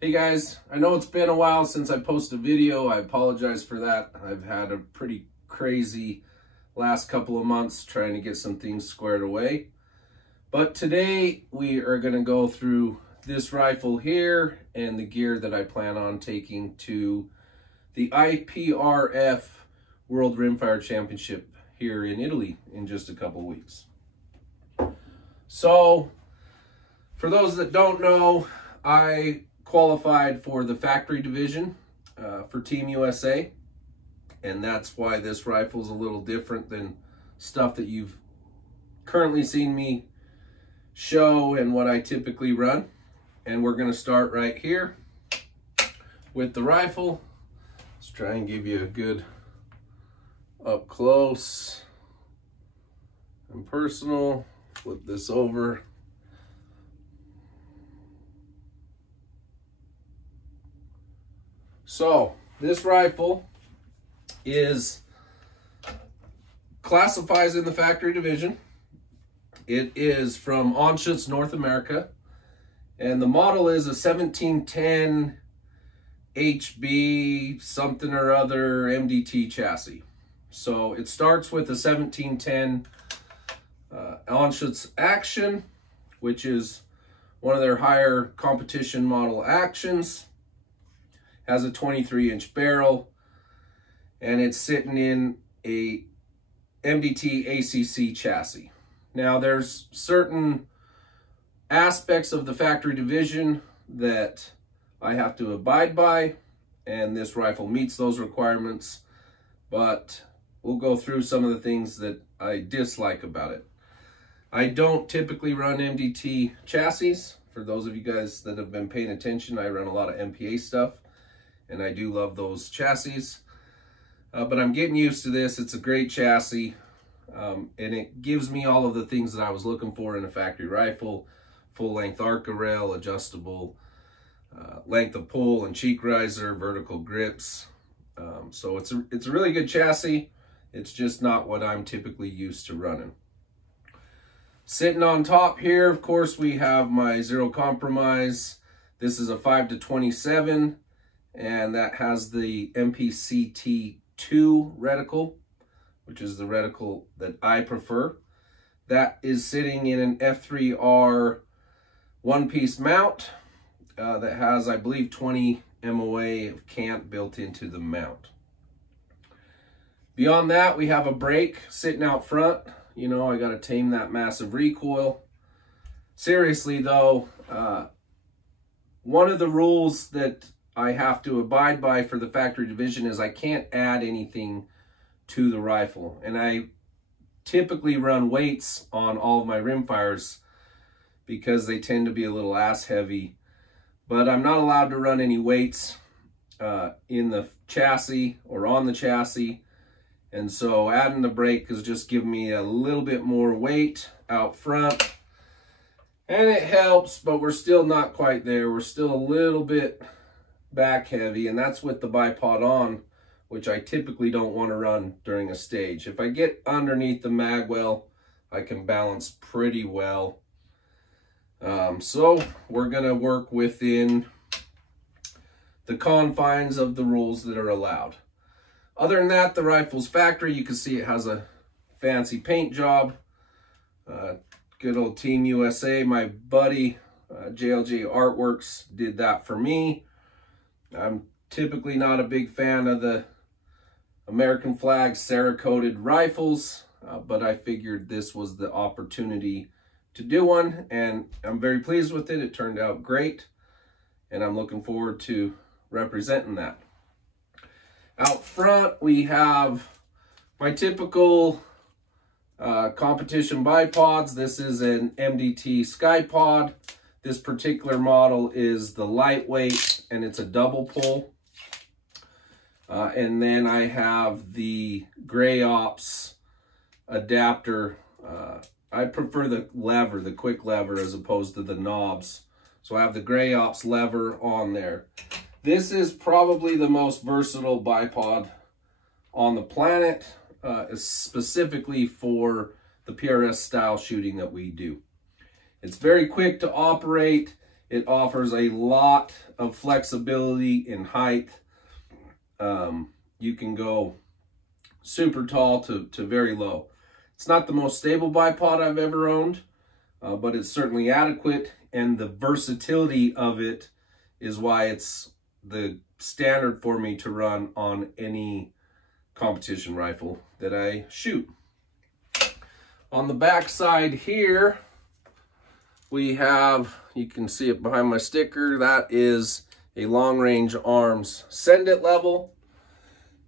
Hey guys, I know it's been a while since I posted a video. I apologize for that. I've had a pretty crazy last couple of months trying to get some things squared away. But today we are going to go through this rifle here and the gear that I plan on taking to the IPRF World Rimfire Championship here in Italy in just a couple weeks. So, for those that don't know, I qualified for the factory division for Team USA, and that's why this rifle is a little different than stuff that you've currently seen me show and what I typically run. And we're going to start right here with the rifle. Let's try and give you a good up close and personal. Flip this over. So this rifle classifies in the factory division. It is from Anschutz, North America, and the model is a 1710 HB something or other MDT chassis. So it starts with a 1710 Anschutz Action, which is one of their higher competition model actions. Has a 23-inch barrel, and it's sitting in a MDT ACC chassis. Now, there's certain aspects of the factory division that I have to abide by, and this rifle meets those requirements, but we'll go through some of the things that I dislike about it. I don't typically run MDT chassis. For those of you guys that have been paying attention, I run a lot of MPA stuff, and I do love those chassis. But I'm getting used to this. It's a great chassis, and it gives me all of the things that I was looking for in a factory rifle: full-length ARCA rail, adjustable length of pull and cheek riser, vertical grips. So it's a really good chassis. It's just not what I'm typically used to running. Sitting on top here, of course, we have my Zero Compromise. This is a 5-27. And that has the MPCT2 reticle, which is the reticle that I prefer. That is sitting in an F3R one-piece mount that has, I believe, 20 MOA of cant built into the mount. Beyond that, we have a brake sitting out front. You know, I got to tame that massive recoil. Seriously, though, one of the rules that I have to abide by for the factory division is I can't add anything to the rifle. And I typically run weights on all of my rimfires because they tend to be a little ass heavy. But I'm not allowed to run any weights in the chassis or on the chassis. And so adding the brake is just giving me a little bit more weight out front. And it helps, but we're still not quite there. We're still a little bit back heavy, and that's with the bipod on, which I typically don't want to run during a stage. If I get underneath the mag well, I can balance pretty well. So we're going to work within the confines of the rules that are allowed. Other than that, the rifle's factory. You can see it has a fancy paint job. Good old Team USA. My buddy JLJ Artworks did that for me. I'm typically not a big fan of the American flag Cerakoted rifles, but I figured this was the opportunity to do one, and I'm very pleased with it. It turned out great, and I'm looking forward to representing that. Out front, we have my typical competition bipods. This is an MDT Skypod. This particular model is the lightweight, and it's a double pull. And then I have the Gray Ops adapter. I prefer the lever, the quick lever, as opposed to the knobs. So I have the Gray Ops lever on there. This is probably the most versatile bipod on the planet, specifically for the PRS style shooting that we do. It's very quick to operate. It offers a lot of flexibility in height. You can go super tall to very low. It's not the most stable bipod I've ever owned, but it's certainly adequate, and the versatility of it is why it's the standard for me to run on any competition rifle that I shoot. On the back side here, we have, you can see it behind my sticker, that is a long range arms send it level.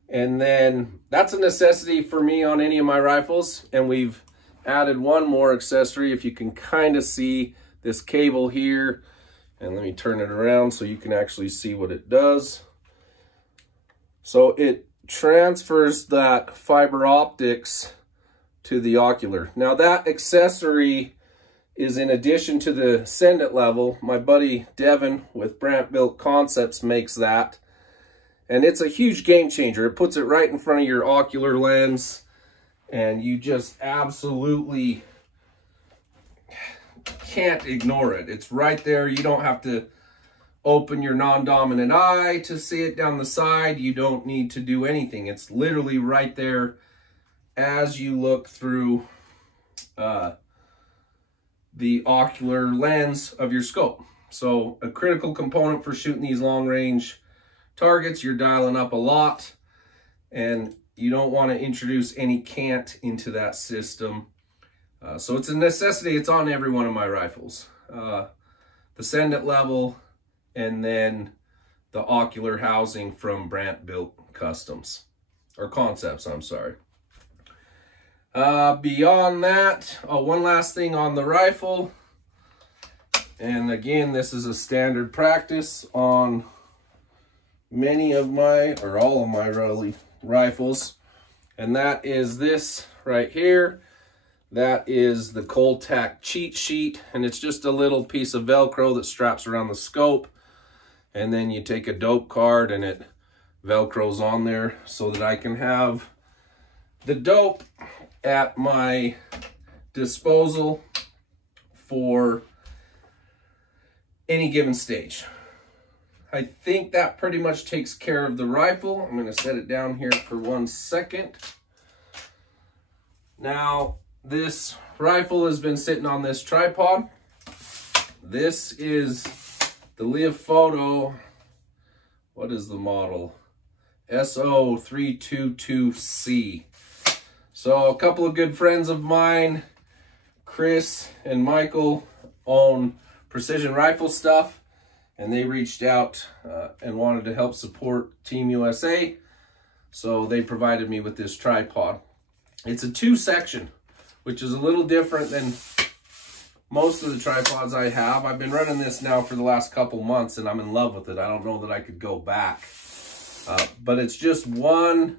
And then that's a necessity for me on any of my rifles. And we've added one more accessory. If you can kind of see this cable here, and let me turn it around so you can actually see what it does. So it transfers that fiber optics to the ocular. Now that accessory is in addition to the send it level. My buddy Devin with Brant Built Concepts makes that. And it's a huge game changer. It puts it right in front of your ocular lens, and you just absolutely can't ignore it. It's right there. You don't have to open your non-dominant eye to see it down the side. You don't need to do anything. It's literally right there as you look through the ocular lens of your scope. So a critical component for shooting these long range targets. You're dialing up a lot, and you don't want to introduce any cant into that system. So it's a necessity. It's on every one of my rifles. The send it level, and then the ocular housing from Brant Built Customs, or Concepts, I'm sorry. Beyond that, one last thing on the rifle. And again, this is a standard practice on many of my, or all of my rifles, and that is this right here. That is the Coltac cheat sheet, and it's just a little piece of Velcro that straps around the scope, and then you take a dope card and it Velcros on there so that I can have the dope at my disposal for any given stage. I think that pretty much takes care of the rifle. I'm going to set it down here for 1 second. Now, this rifle has been sitting on this tripod. This is the Leofoto, what is the model? SO322C. So a couple of good friends of mine, Chris and Michael, own Precision Rifle Stuff, and they reached out and wanted to help support Team USA. So they provided me with this tripod. It's a 2-section, which is a little different than most of the tripods I have. I've been running this now for the last couple months, and I'm in love with it. I don't know that I could go back. But it's just one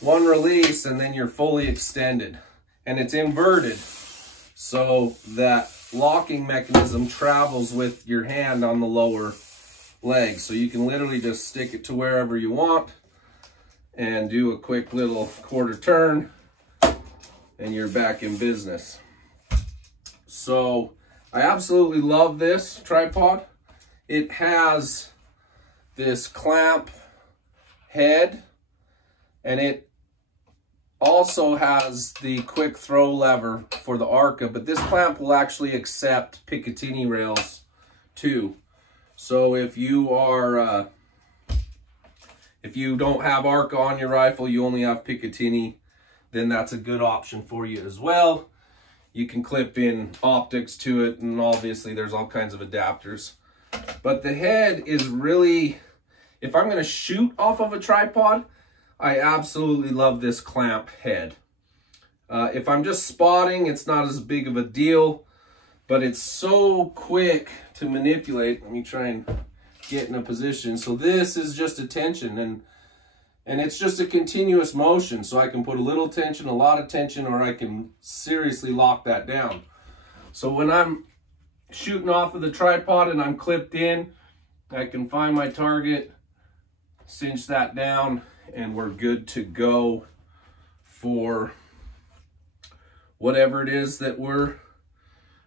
release, and then you're fully extended. And it's inverted, so that locking mechanism travels with your hand on the lower leg. So you can literally just stick it to wherever you want and do a quick little quarter turn, and you're back in business. So I absolutely love this tripod. It has this clamp head, and it also has the quick throw lever for the ARCA, but this clamp will actually accept Picatinny rails too. So if you are if you don't have ARCA on your rifle, you only have Picatinny, then that's a good option for you as well. You can clip in optics to it, and obviously there's all kinds of adapters. But the head is really, if I'm going to shoot off of a tripod, I absolutely love this clamp head. If I'm just spotting, it's not as big of a deal, but it's so quick to manipulate. Let me try and get in a position. So this is just a tension, and it's just a continuous motion. So I can put a little tension, a lot of tension, or I can seriously lock that down. So when I'm shooting off of the tripod and I'm clipped in, I can find my target, cinch that down, and we're good to go for whatever it is that we're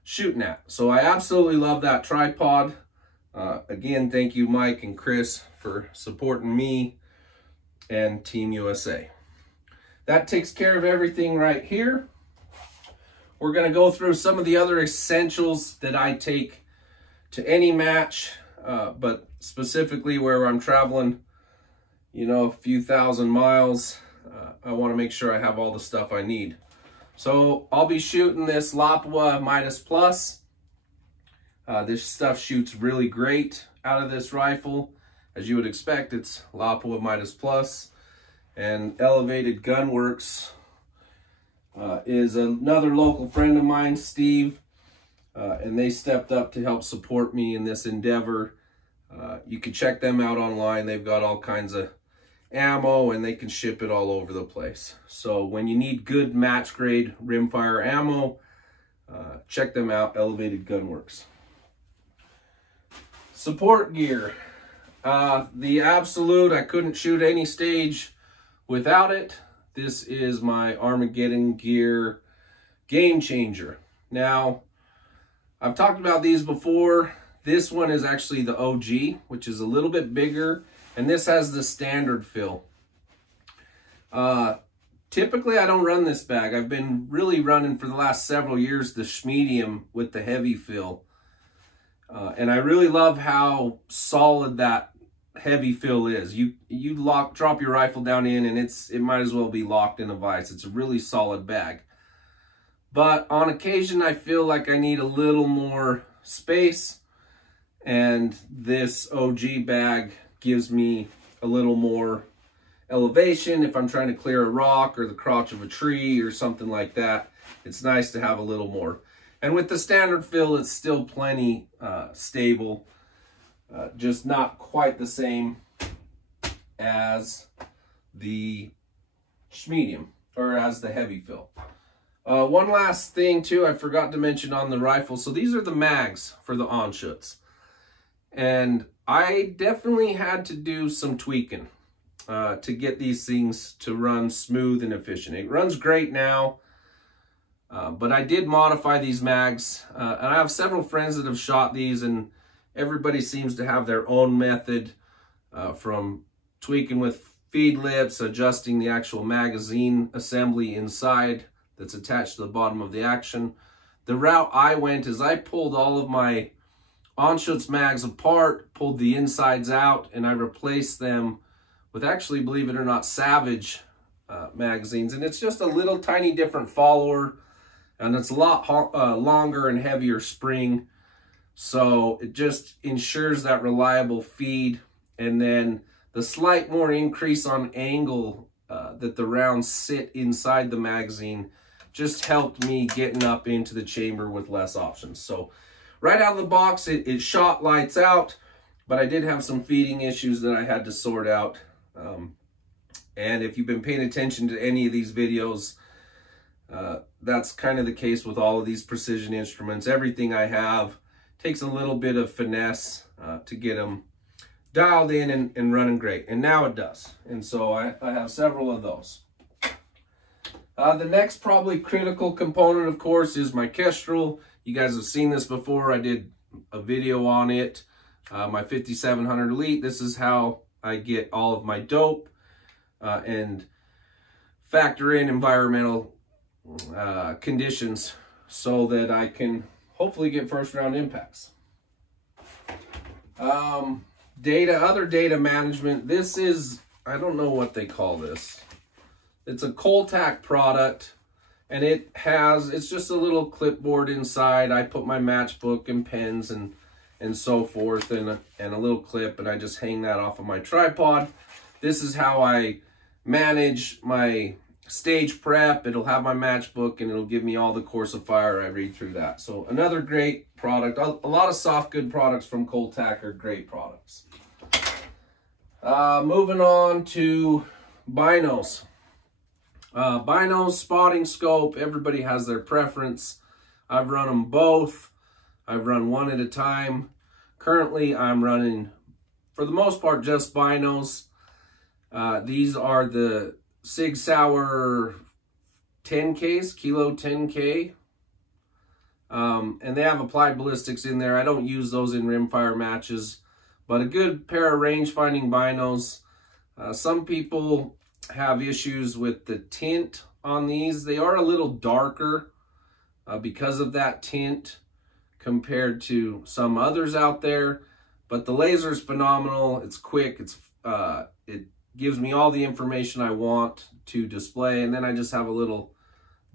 shooting at. So I absolutely love that tripod. Again, thank you, Mike and Chris, for supporting me and Team USA. That takes care of everything right here. We're going to go through some of the other essentials that I take to any match, but specifically where I'm traveling, you know, a few thousand miles. I want to make sure I have all the stuff I need. So I'll be shooting this Lapua Midas Plus. This stuff shoots really great out of this rifle. As you would expect, it's Lapua Midas Plus. And Elevated Gunworks is another local friend of mine, Steve. And they stepped up to help support me in this endeavor. You can check them out online. They've got all kinds of ammo and they can ship it all over the place. So when you need good match grade rimfire ammo, check them out, Elevated Gunworks. Support gear. The absolute, I couldn't shoot any stage without it. This is my Armageddon gear game changer. Now, I've talked about these before. This one is actually the OG, which is a little bit bigger, and this has the standard fill. Typically, I don't run this bag. I've been really running for the last several years the medium with the heavy fill. And I really love how solid that heavy fill is. You drop your rifle down in and it might as well be locked in a vise. It's a really solid bag. But on occasion, I feel like I need a little more space, and this OG bag gives me a little more elevation. If I'm trying to clear a rock or the crotch of a tree or something like that, it's nice to have a little more. And with the standard fill, it's still plenty stable, just not quite the same as the medium or as the heavy fill. One last thing too, I forgot to mention on the rifle. So these are the mags for the Anschutz. And I definitely had to do some tweaking to get these things to run smooth and efficient. It runs great now, but I did modify these mags. And I have several friends that have shot these, and everybody seems to have their own method, from tweaking with feed lips, adjusting the actual magazine assembly inside that's attached to the bottom of the action. The route I went is I pulled all of my Anschutz mags apart, pulled the insides out, and I replaced them with, actually, believe it or not, Savage magazines. And it's just a little tiny different follower, and it's a lot longer and heavier spring. So it just ensures that reliable feed, and then the slight more increase on angle that the rounds sit inside the magazine just helped me getting up into the chamber with less options. So right out of the box, it shot lights out, but I did have some feeding issues that I had to sort out. And if you've been paying attention to any of these videos, that's kind of the case with all of these precision instruments. Everything I have takes a little bit of finesse to get them dialed in and running great. And now it does. And so I have several of those. The next probably critical component, of course, is my Kestrel. You guys have seen this before. I did a video on it. My 5700 Elite. This is how I get all of my dope and factor in environmental conditions so that I can hopefully get first round impacts. Other data management. This is, I don't know what they call this. It's a Coltac product, and it's just a little clipboard inside. I put my matchbook and pens and so forth, and a little clip, and I just hang that off of my tripod. This is how I manage my stage prep. It'll have my matchbook, and it'll give me all the course of fire. I read through that. So another great product. A lot of soft good products from Coltac are great products. Moving on to binos. Binos, spotting scope, everybody has their preference. I've run them both. I've run one at a time. Currently, I'm running, for the most part, just binos. These are the Sig Sauer 10Ks, Kilo 10K. And they have applied ballistics in there. I don't use those in rimfire matches, but a good pair of range finding binos. Some people have issues with the tint on these. They are a little darker because of that tint compared to some others out there, but the laser is phenomenal. It's quick. It gives me all the information I want to display, and then I just have a little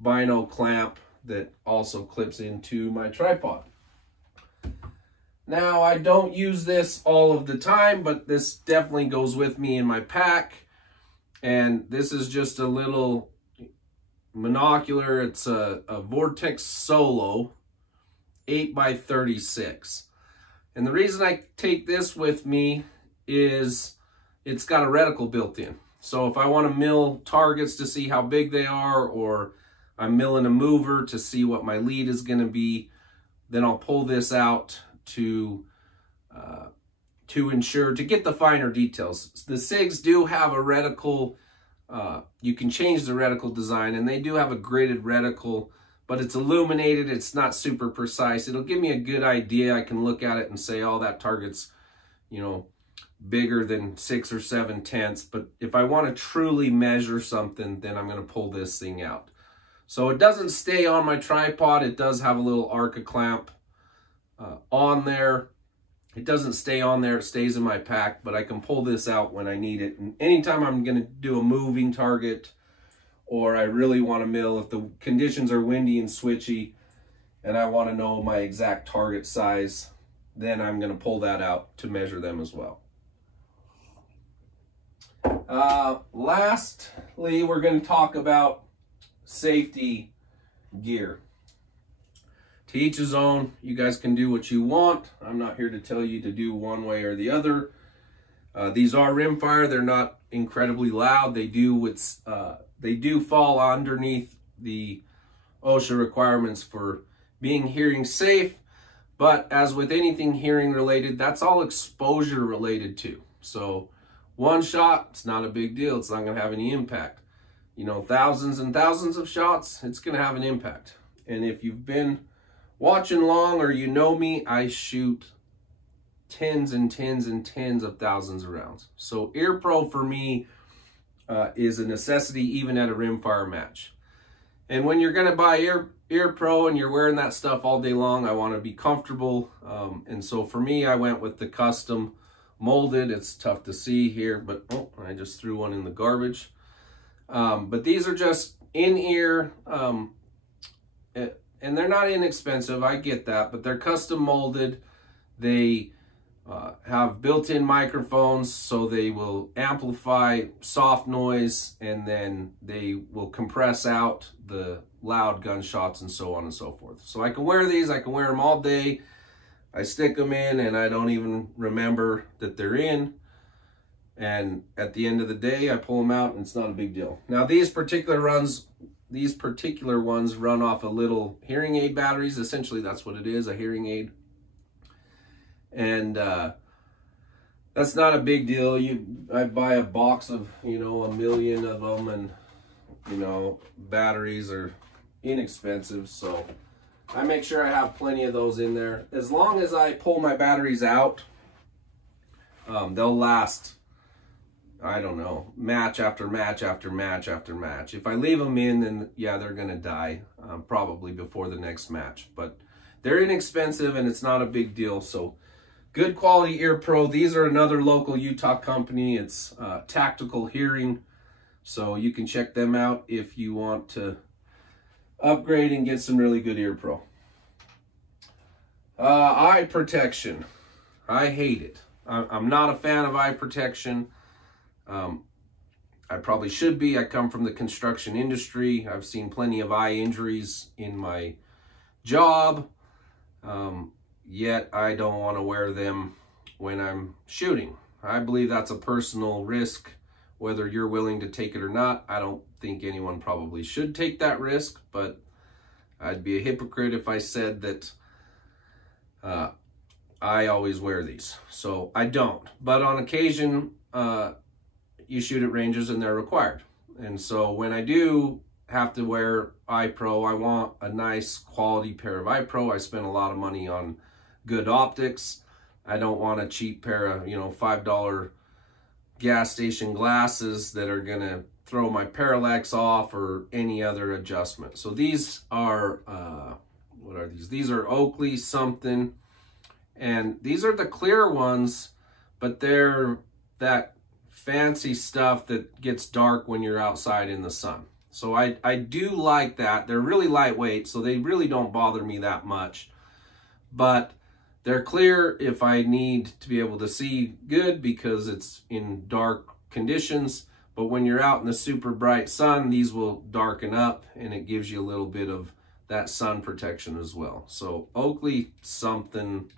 bino clamp that also clips into my tripod. Now, I don't use this all of the time, but this definitely goes with me in my pack. And this is just a little monocular. It's a Vortex Solo 8x36. And the reason I take this with me is it's got a reticle built in. So if I want to mill targets to see how big they are, or I'm milling a mover to see what my lead is going to be, then I'll pull this out to ensure, to get the finer details. The SIGs do have a reticle, you can change the reticle design, and they do have a gridded reticle, but it's illuminated, it's not super precise. It'll give me a good idea. I can look at it and say, oh, that target's, you know, bigger than 6 or 7 tenths. But if I want to truly measure something, then I'm going to pull this thing out. So it doesn't stay on my tripod. It does have a little Arca clamp on there. It doesn't stay on there. It stays in my pack, but I can pull this out when I need it. And anytime I'm going to do a moving target, or I really want to mill, if the conditions are windy and switchy and I want to know my exact target size, then I'm going to pull that out to measure them as well. Lastly, we're going to talk about safety gear. To each his own. You guys can do what you want. I'm not here to tell you to do one way or the other. These are rimfire. They're not incredibly loud. They do fall underneath the OSHA requirements for being hearing safe. But as with anything hearing related, that's all exposure related too. So one shot, it's not a big deal. It's not going to have any impact. You know, thousands and thousands of shots, it's going to have an impact. And if you've been watching long, or you know me, I shoot tens and tens and tens of thousands of rounds. So Ear Pro for me is a necessity even at a rimfire match. And when you're going to buy Ear Pro and you're wearing that stuff all day long, I want to be comfortable. And so for me, I went with the custom molded. It's tough to see here, but oh, I just threw one in the garbage. But these are just in-ear, and they're not inexpensive, I get that, but they're custom molded. They have built-in microphones, so they will amplify soft noise, and then they will compress out the loud gunshots and so on and so forth. So I can wear these, I can wear them all day. I stick them in and I don't even remember that they're in. And at the end of the day, I pull them out and it's not a big deal. Now these particular ones run off of little hearing aid batteries. Essentially, that's what it is, a hearing aid. And that's not a big deal. I buy a box of, you know, 1 million of them, and, you know, batteries are inexpensive. So I make sure I have plenty of those in there. As long as I pull my batteries out, they'll last, I don't know, match after match after match after match. If I leave them in, then yeah, they're gonna die probably before the next match. But they're inexpensive and it's not a big deal. So good quality Ear Pro. These are another local Utah company. It's Tactical Hearing. So you can check them out if you want to upgrade and get some really good Ear Pro. Eye protection. I hate it. I'm not a fan of eye protection. I probably should be. I come from the construction industry. I've seen plenty of eye injuries in my job, yet I don't want to wear them when I'm shooting. I believe that's a personal risk, whether you're willing to take it or not. I don't think anyone probably should take that risk, but I'd be a hypocrite if I said that I always wear these. So I don't. But on occasion, you shoot at ranges and they're required. And so when I do have to wear iPro. I want a nice quality pair of iPro. I spend a lot of money on good optics. I don't want a cheap pair of, you know, $5 gas station glasses that are gonna throw my parallax off or any other adjustment. So these are, what are these? These are Oakley something. And these are the clear ones, but they're that fancy stuff that gets dark when you're outside in the sun. So I do like that. They're really lightweight, so they really don't bother me that much. But they're clear if I need to be able to see good because it's in dark conditions. But when you're out in the super bright sun, these will darken up and it gives you a little bit of that sun protection as well. So Oakley something,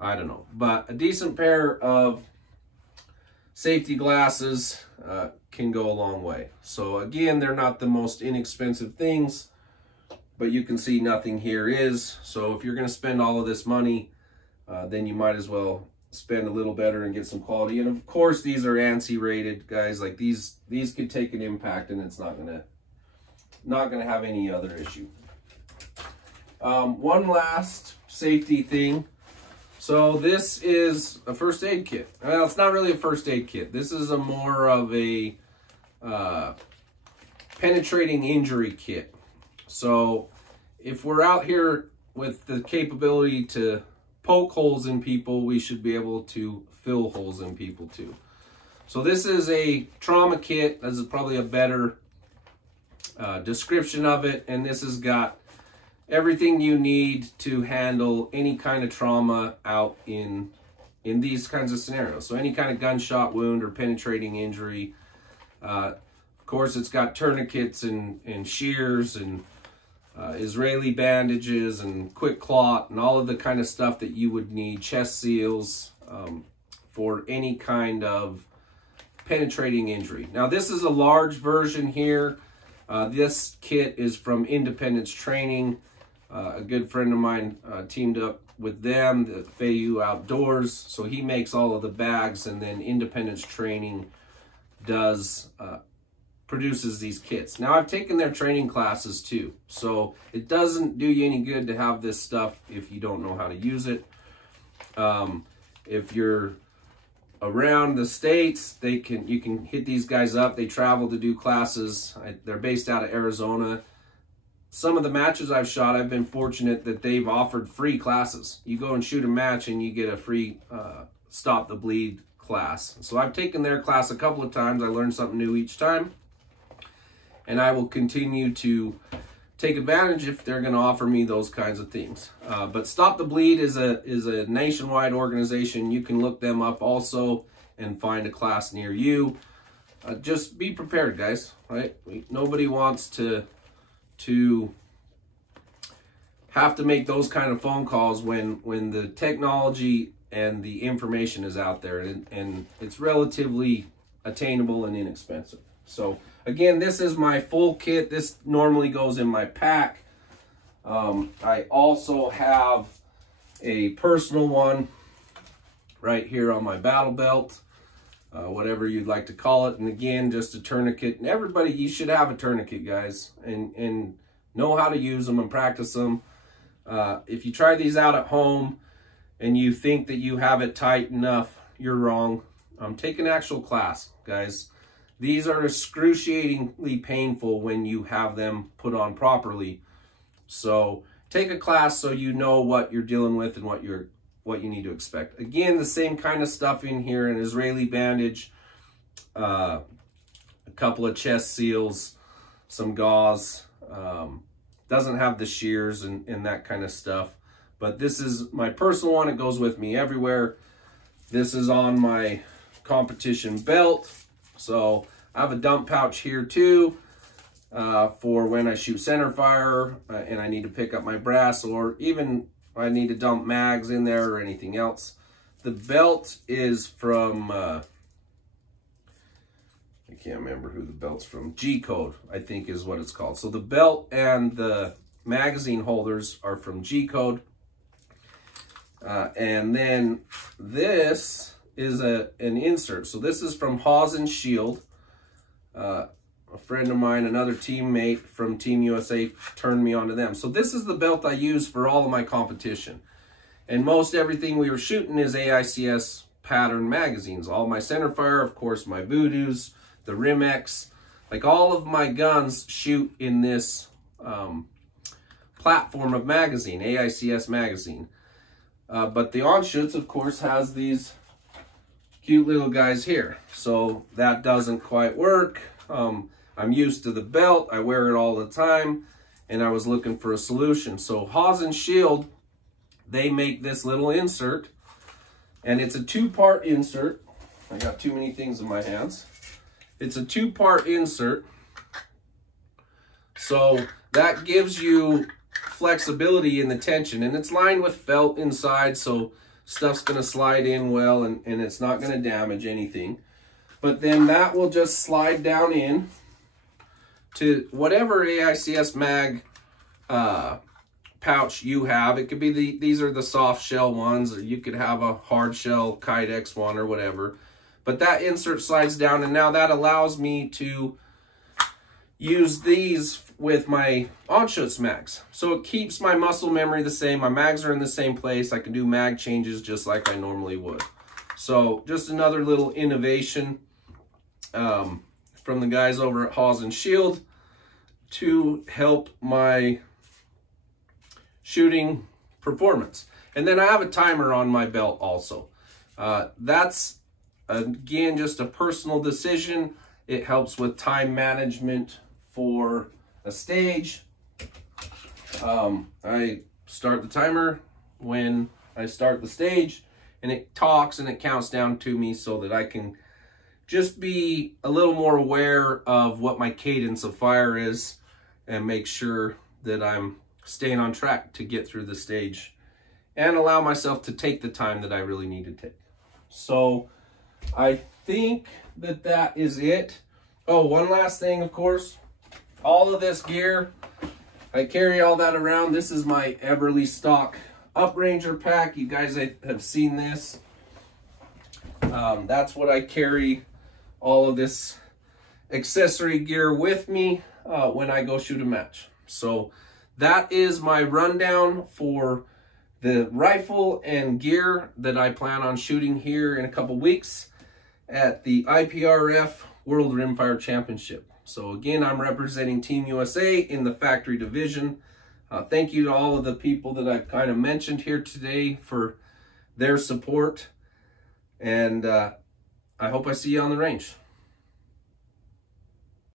I don't know. But a decent pair of safety glasses can go a long way. So again, they're not the most inexpensive things, but you can see nothing here is. So if you're going to spend all of this money, then you might as well spend a little better and get some quality. And of course, these are ANSI rated, guys. Like these could take an impact and it's not gonna have any other issue. One last safety thing. So this is a first aid kit. Well, it's not really a first aid kit. This is a more of a penetrating injury kit. So if we're out here with the capability to poke holes in people, we should be able to fill holes in people too. So this is a trauma kit. This is probably a better description of it. And this has got everything you need to handle any kind of trauma out in these kinds of scenarios. So any kind of gunshot wound or penetrating injury. Of course, it's got tourniquets and shears and Israeli bandages and quick clot and all of the kind of stuff that you would need, chest seals, for any kind of penetrating injury. Now this is a large version here. This kit is from Independence Training. A good friend of mine teamed up with them, the Fayou Outdoors. So he makes all of the bags, and then Independence Training produces these kits. Now I've taken their training classes too, so it doesn't do you any good to have this stuff if you don't know how to use it. If you're around the States, you can hit these guys up. They travel to do classes. They're based out of Arizona. Some of the matches I've shot, I've been fortunate that they've offered free classes. You go and shoot a match and you get a free Stop the Bleed class. So I've taken their class a couple of times. I learned something new each time. And I will continue to take advantage if they're going to offer me those kinds of things. But Stop the Bleed is a nationwide organization. You can look them up also and find a class near you. Just be prepared, guys. Right? Nobody wants to have to make those kind of phone calls when the technology and the information is out there, and it's relatively attainable and inexpensive. So again, this is my full kit. This normally goes in my pack. I also have a personal one right here on my battle belt, whatever you'd like to call it. And again, just a tourniquet. And everybody, you should have a tourniquet, guys, and know how to use them and practice them. If you try these out at home and you think that you have it tight enough, you're wrong. Take an actual class, guys. These are excruciatingly painful when you have them put on properly. So take a class so you know what you're dealing with and what you need to expect. Again, the same kind of stuff in here: an Israeli bandage, a couple of chest seals, some gauze. Doesn't have the shears and that kind of stuff. But this is my personal one. It goes with me everywhere. This is on my competition belt. So I have a dump pouch here too, for when I shoot center fire and I need to pick up my brass, or even I need to dump mags in there or anything else. The belt is from, I can't remember who the belt's from. G-Code, I think is what it's called. So the belt and the magazine holders are from G-Code. And then this is an insert. So this is from Haws and Shield. a friend of mine, another teammate from Team USA, turned me on to them. So this is the belt I use for all of my competition. And most everything we were shooting is AICS pattern magazines. All my centerfire, of course, my Voodoos, the Rimex, like all of my guns shoot in this platform of magazine, AICS magazine. But the Onshoots, of course, has these cute little guys here. So that doesn't quite work. I'm used to the belt. I wear it all the time. And I was looking for a solution. So Haas and Shield, they make this little insert. And it's a two-part insert. I got too many things in my hands. It's a two-part insert. So that gives you flexibility in the tension. And it's lined with felt inside, so stuff's going to slide in well, and it's not going to damage anything. But then that will just slide down in to whatever AICS mag pouch you have. It could be these are the soft shell ones, or you could have a hard shell Kydex one or whatever. But that insert slides down, and now that allows me to use these with my Onshoots mags. So it keeps my muscle memory the same. My mags are in the same place. I can do mag changes just like I normally would. So just another little innovation from the guys over at Haas and Shield to help my shooting performance. And then I have a timer on my belt also. That's, again, just a personal decision. It helps with time management for a stage. I start the timer when I start the stage, and it talks and it counts down to me so that I can just be a little more aware of what my cadence of fire is and make sure that I'm staying on track to get through the stage and allow myself to take the time that I really need to take. So I think that is it. Oh, one last thing, of course. All of this gear, I carry all that around. This is my Eberly stock Upranger pack. You guys have seen this. That's what I carry all of this accessory gear with me when I go shoot a match. So that is my rundown for the rifle and gear that I plan on shooting here in a couple weeks at the IPRF World Rimfire Championship. So again, I'm representing Team USA in the factory division. Thank you to all of the people that I've kind of mentioned here today for their support. And I hope I see you on the range.